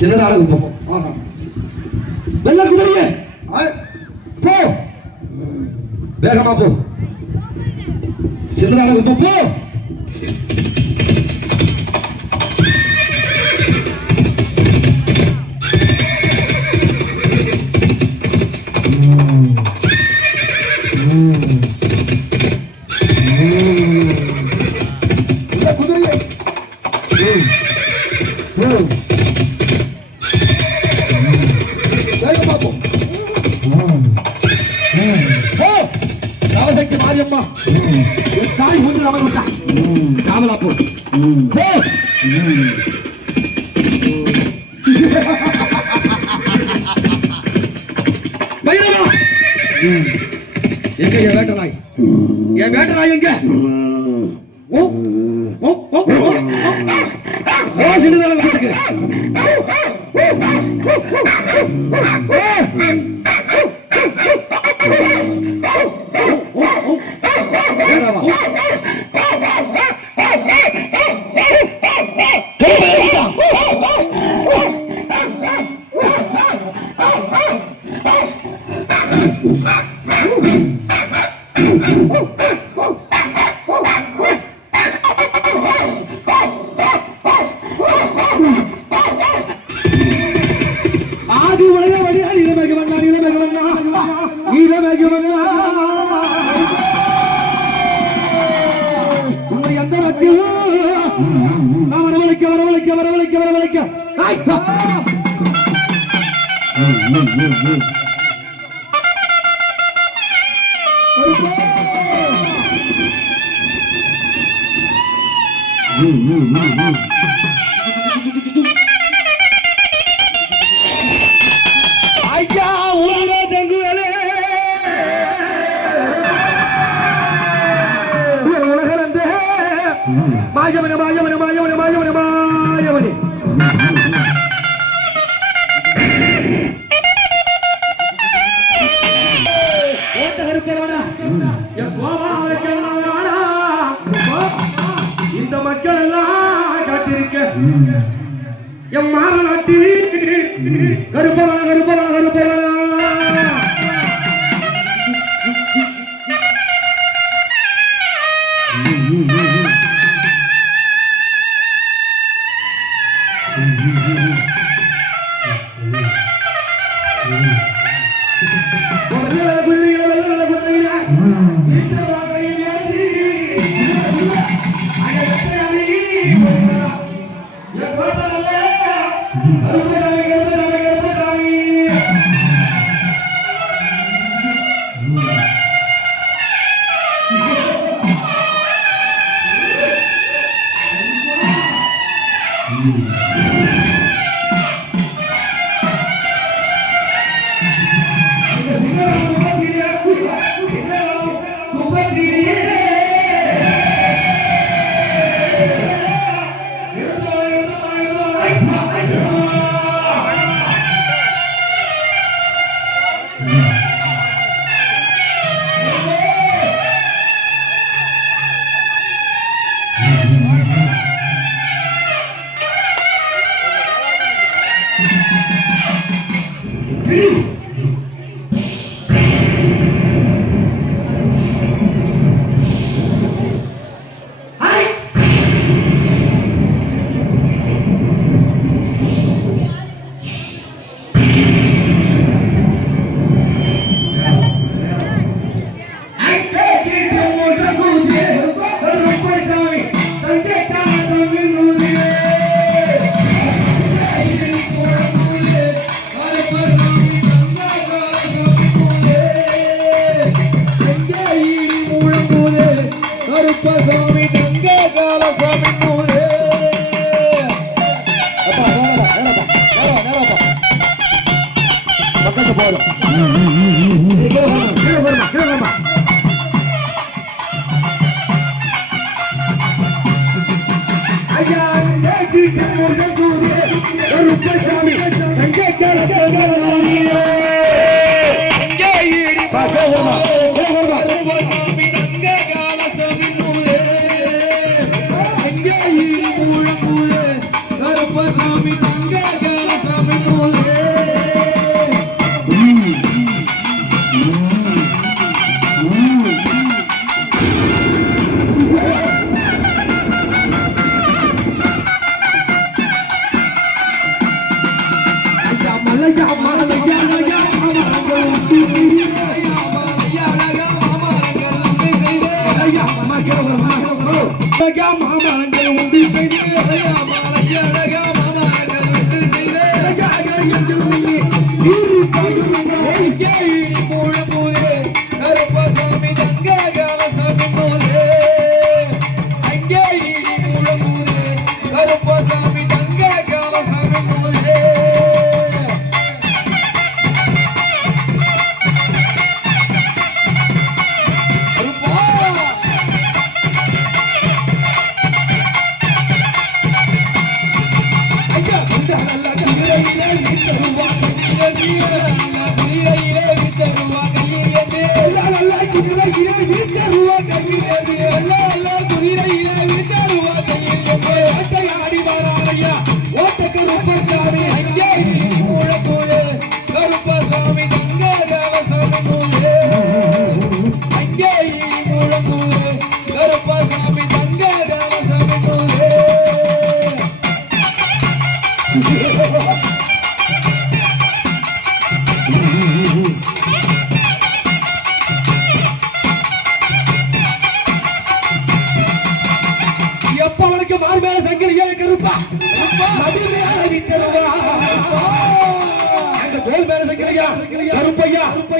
சின்னதாக இருக்கும் வெள்ள குதிரையே! போ. வேகமா போ. சின்னதாக இருக்கும் போ. இந்த தாய் கொஞ்சம் அமர் விட்டா காவலா போ பைரவா எங்க என் வேட்ட நாய் என் வேட்ட நாய் எங்க ஓ ஓ ஓ ஓ ஓ சின்னதான வரவழைக்க வரவழைக்க வரவழைக்க வரவழைக்க. ஆய்! ஐயா ஊரா சங்குகளே உலகளந்தே. மாயவனே மாயவனே மாயவனே காட்டிருக்க என் மாறநாட்டி கருப்பவன கருப்பவன கருப்பவன Viu? கருப்பசாமி, தங்க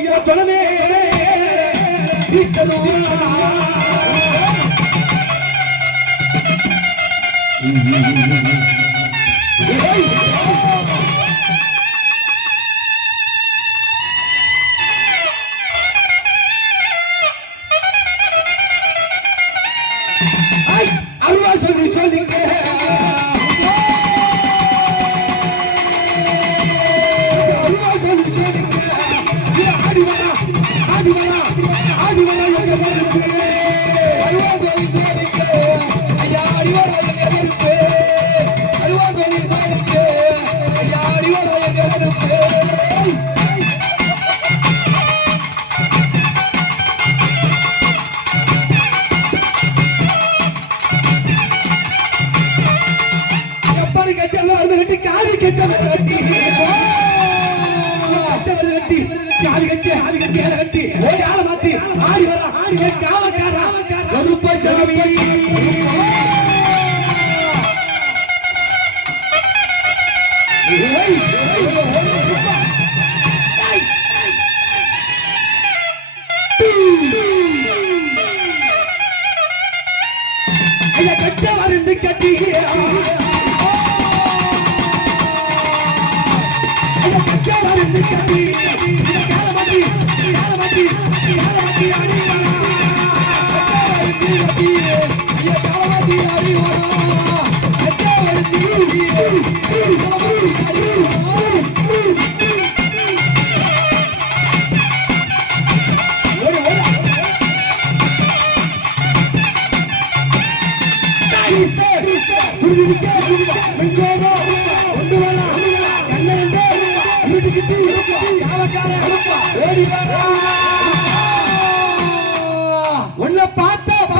போகிற பணமே Thank you.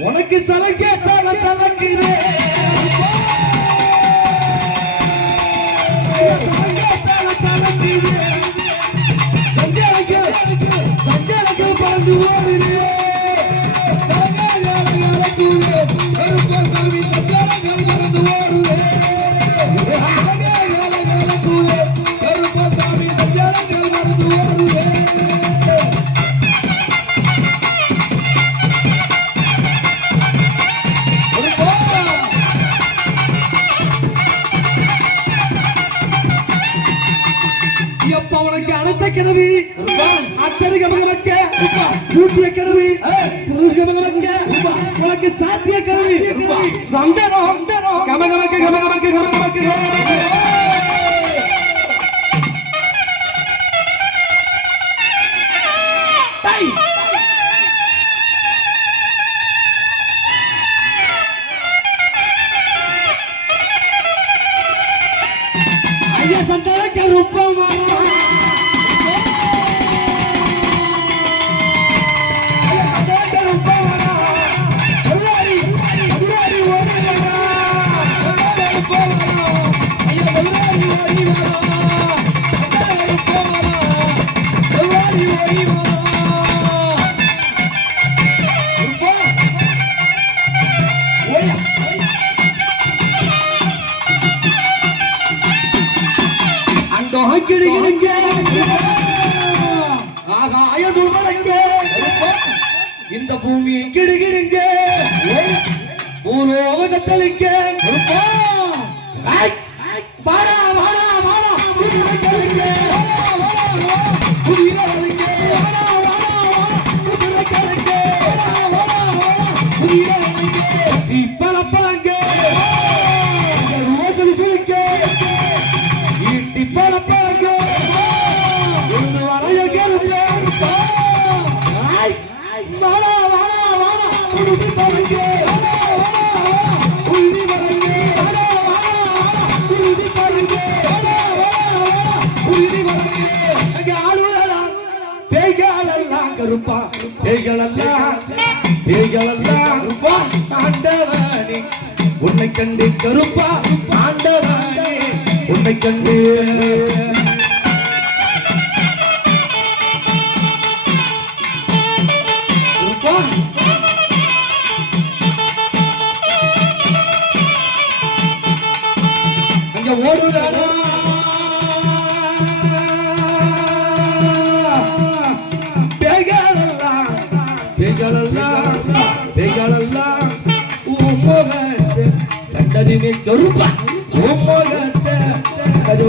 உனக்கு சலங்க சல சலக்குதே साध्य करवी प्रदूषण के साध्य करवी समझे रहो கண்டு கருப்பா ஆண்டவானே உன்னை கண்டு. ஓடுதானா எதுவுமே கருப்பா உம்மோகத்தை. அது